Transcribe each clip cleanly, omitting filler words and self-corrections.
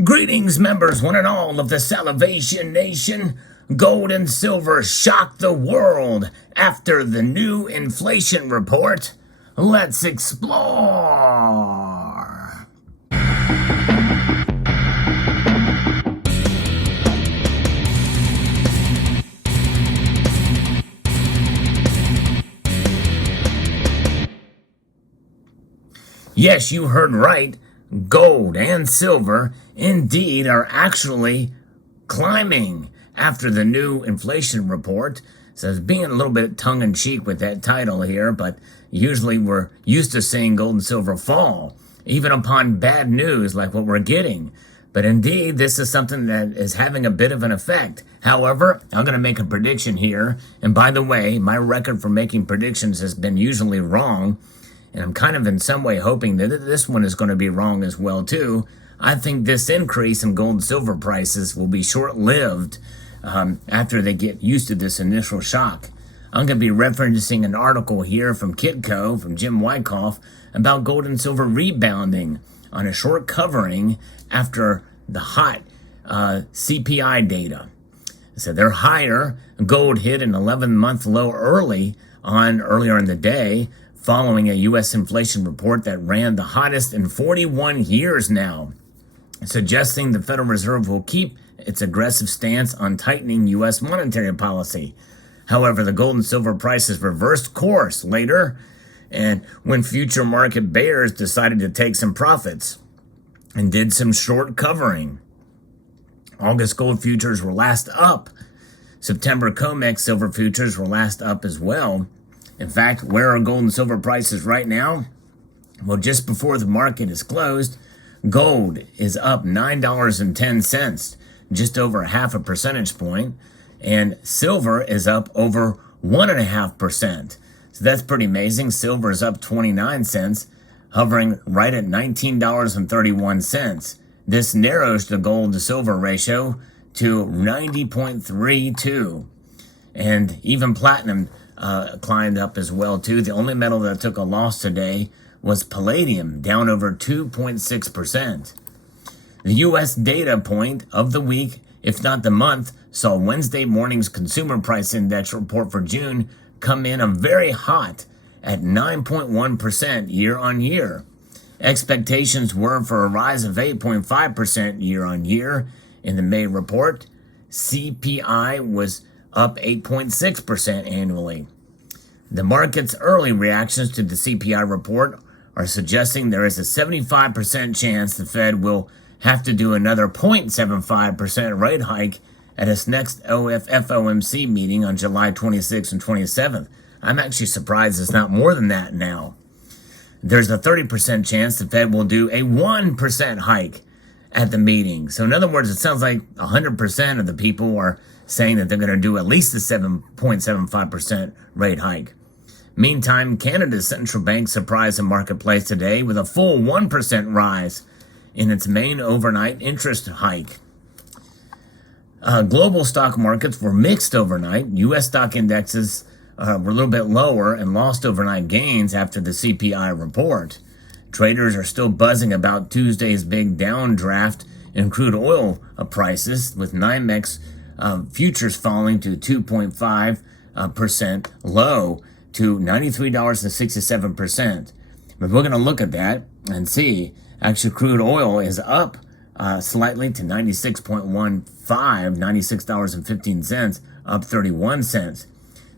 Greetings, members, one and all of the Salivation Nation. Gold and silver shocked the world after the new inflation report. Let's explore. Yes, you heard right. Gold and silver indeed are actually climbing after the new inflation report. So it's being a little bit tongue-in-cheek with that title here, but usually we're used to seeing gold and silver fall, even upon bad news like what we're getting. But indeed, this is something that is having a bit of an effect. However, I'm going to make a prediction here. And by the way, my record for making predictions has been usually wrong. And I'm kind of in some way hoping that this one is going to be wrong as well, too. I think this increase in gold and silver prices will be short-lived after they get used to this initial shock. I'm going to be referencing an article here from Kitco, from Jim Wyckoff, about gold and silver rebounding on a short covering after the hot CPI data. So they're higher. Gold hit an 11-month low earlier in the day, following a U.S. inflation report that ran the hottest in 41 years now, suggesting the Federal Reserve will keep its aggressive stance on tightening U.S. monetary policy. However, the gold and silver prices reversed course later, and when future market bears decided to take some profits and did some short covering. August gold futures were last up. September COMEX silver futures were last up as well. In fact, where are gold and silver prices right now? Well, just before the market is closed, gold is up $9.10, just over half a percentage point, and silver is up over 1.5%. So that's pretty amazing. Silver is up 29 cents, hovering right at $19.31. This narrows the gold to silver ratio to 90.32. And even platinum climbed up as well, too. The only metal that took a loss today was palladium, down over 2.6%. The U.S. data point of the week, if not the month, saw Wednesday morning's Consumer Price Index report for June come in very hot at 9.1% year on year. Expectations were for a rise of 8.5% year on year in the May report. CPI was up 8.6% annually. The market's early reactions to the CPI report are suggesting there is a 75% chance the Fed will have to do another 0.75% rate hike at its next FOMC meeting on July 26th and 27th. I'm actually surprised it's not more than that now. There's a 30% chance the Fed will do a 1% hike at the meeting. So in other words, it sounds like 100% of the people are saying that they're going to do at least a 7.75% rate hike. Meantime, Canada's central bank surprised the marketplace today with a full 1% rise in its main overnight interest hike. Global stock markets were mixed overnight. U.S. stock indexes were a little bit lower and lost overnight gains after the CPI report. Traders are still buzzing about Tuesday's big downdraft in crude oil prices, with NYMEX futures falling to 2.5% low to $93.67. But we're going to look at that and see. Actually, crude oil is up slightly to $96.15, $96.15, up 31 cents.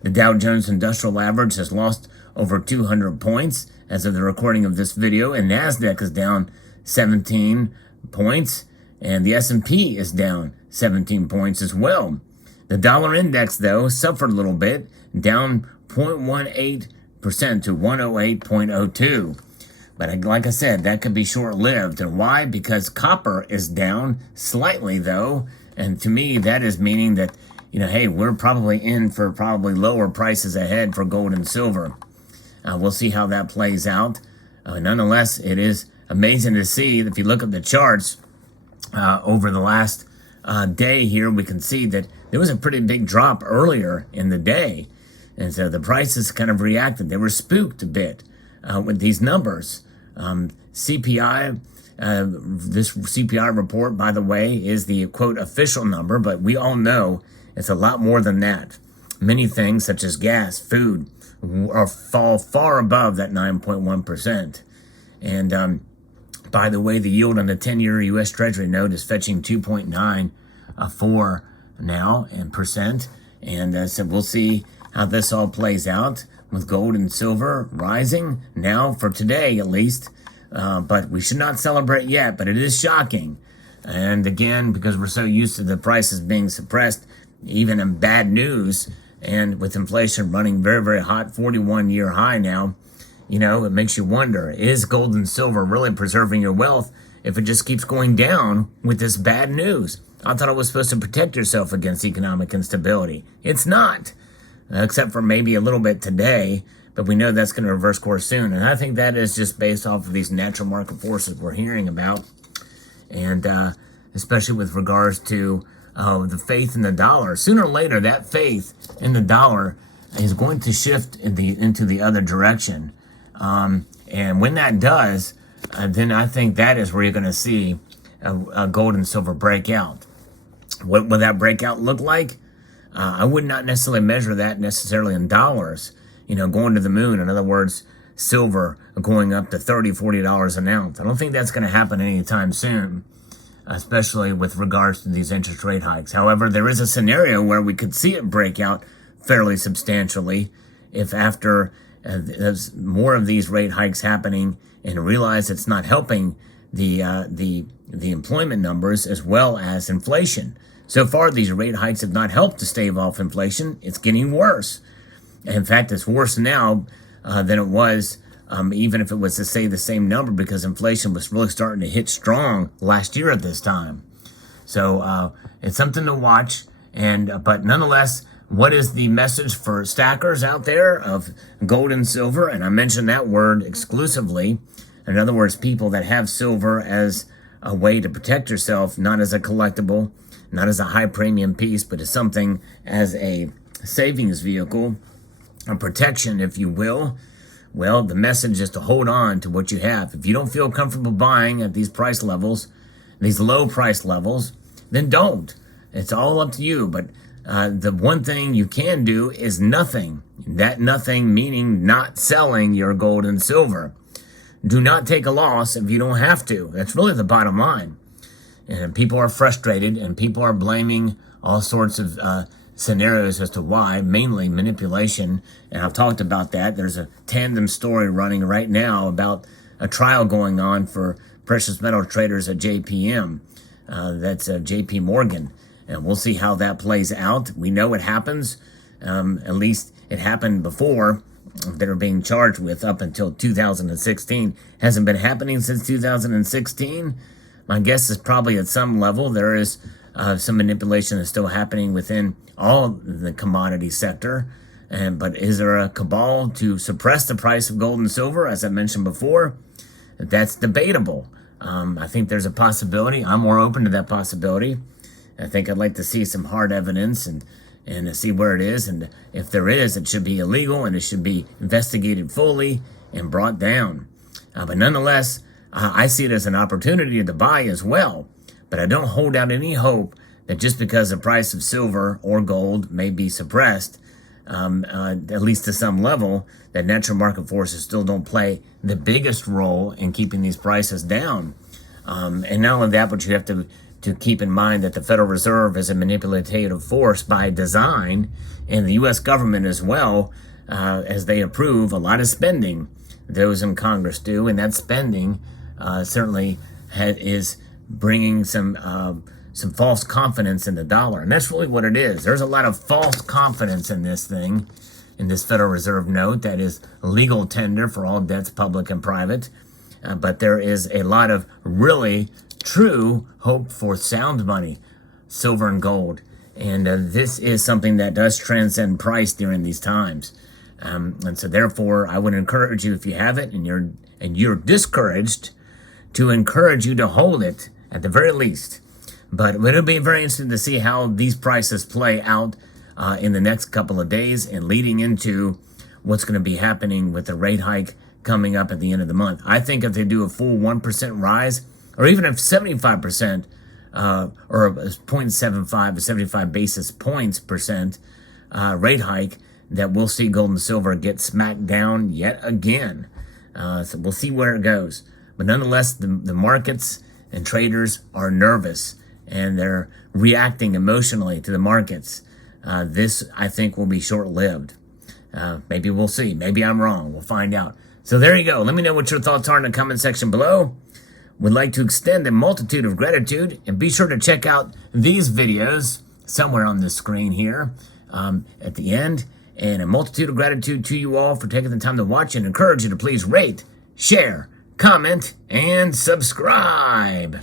The Dow Jones Industrial Average has lost over 200 points as of the recording of this video, and NASDAQ is down 17 points, and the S&P is down 17 points as well. The dollar index, though, suffered a little bit, down 0.18% to 108.02. But like I said, that could be short-lived. And why? Because copper is down slightly, though. And to me, that is meaning that, hey, we're probably in for probably lower prices ahead for gold and silver. We'll see how that plays out. Nonetheless, it is amazing to see. If you look at the charts over the last day here, we can see that there was a pretty big drop earlier in the day. And so the prices kind of reacted. They were spooked a bit with these numbers. CPI This CPI report, by the way, is the quote official number, but we all know it's a lot more than that. Many things such as gas, food, fall far above that 9.1%. And by the way, the yield on the 10-year U.S. Treasury note is fetching 2.94 now in percent. And so we'll see how this all plays out with gold and silver rising now for today at least. But we should not celebrate yet, but it is shocking. And again, because we're so used to the prices being suppressed, even in bad news, and with inflation running very, very hot, 41-year high now, you know, it makes you wonder, is gold and silver really preserving your wealth if it just keeps going down with this bad news? I thought it was supposed to protect yourself against economic instability. It's not, except for maybe a little bit today, but we know that's going to reverse course soon. And I think that is just based off of these natural market forces we're hearing about, and especially with regards to the faith in the dollar. Sooner or later, that faith in the dollar is going to shift into the other direction. And when that does, then I think that is where you're going to see a gold and silver breakout. What will that breakout look like? I would not necessarily measure that necessarily in dollars, you know, going to the moon. In other words, silver going up to $30, $40 an ounce. I don't think that's going to happen anytime soon, especially with regards to these interest rate hikes. However, there is a scenario where we could see it break out fairly substantially if after there's more of these rate hikes happening and realize it's not helping the employment numbers as well as inflation. So far, these rate hikes have not helped to stave off inflation. It's getting worse. In fact, it's worse now than it was even if it was to say the same number, because inflation was really starting to hit strong last year at this time. So it's something to watch. But nonetheless, what is the message for stackers out there of gold and silver? And I mentioned that word exclusively. In other words, people that have silver as a way to protect yourself, not as a collectible, not as a high premium piece, but as something as a savings vehicle, a protection, if you will. Well, the message is to hold on to what you have. If you don't feel comfortable buying at these price levels, these low price levels, then don't. It's all up to you. But the one thing you can do is nothing. That nothing meaning not selling your gold and silver. Do not take a loss if you don't have to. That's really the bottom line. And people are frustrated, and people are blaming all sorts of scenarios as to why, mainly manipulation. And I've talked about that. There's a tandem story running right now about a trial going on for precious metal traders at JPM. That's JP Morgan. And we'll see how that plays out. We know it happens. At least it happened before. That are being charged with up until 2016. Hasn't been happening since 2016. My guess is probably at some level there is some manipulation that's still happening within all the commodity sector. But is there a cabal to suppress the price of gold and silver, as I mentioned before? That's debatable. I think there's a possibility. I'm more open to that possibility. I think I'd like to see some hard evidence and see where it is. And if there is, it should be illegal and it should be investigated fully and brought down. But nonetheless, I see it as an opportunity to buy as well. But I don't hold out any hope that just because the price of silver or gold may be suppressed, at least to some level, that natural market forces still don't play the biggest role in keeping these prices down. And not only that, but you have to keep in mind that the Federal Reserve is a manipulative force by design, and the U.S. government as well, as they approve a lot of spending, those in Congress do, and that spending certainly is bringing some false confidence in the dollar. And that's really what it is. There's a lot of false confidence in this thing, in this Federal Reserve note that is legal tender for all debts, public and private. But there is a lot of really true hope for sound money, silver and gold. And this is something that does transcend price during these times. And so therefore, I would encourage you, if you have it and you're discouraged, to encourage you to hold it at the very least. But it'll be very interesting to see how these prices play out in the next couple of days and leading into what's going to be happening with the rate hike coming up at the end of the month. I think if they do a full 1% rise, or even if 75%, or 0.75 to 75 basis points percent rate hike, that we'll see gold and silver get smacked down yet again. So we'll see where it goes. But nonetheless, the markets and traders are nervous, and they're reacting emotionally to the markets. This, I think, will be short-lived. Maybe we'll see. Maybe I'm wrong. We'll find out. So there you go. Let me know what your thoughts are in the comment section below. Would like to extend a multitude of gratitude, and be sure to check out these videos somewhere on this screen here at the end. And a multitude of gratitude to you all for taking the time to watch, and encourage you to please rate, share, comment, and subscribe.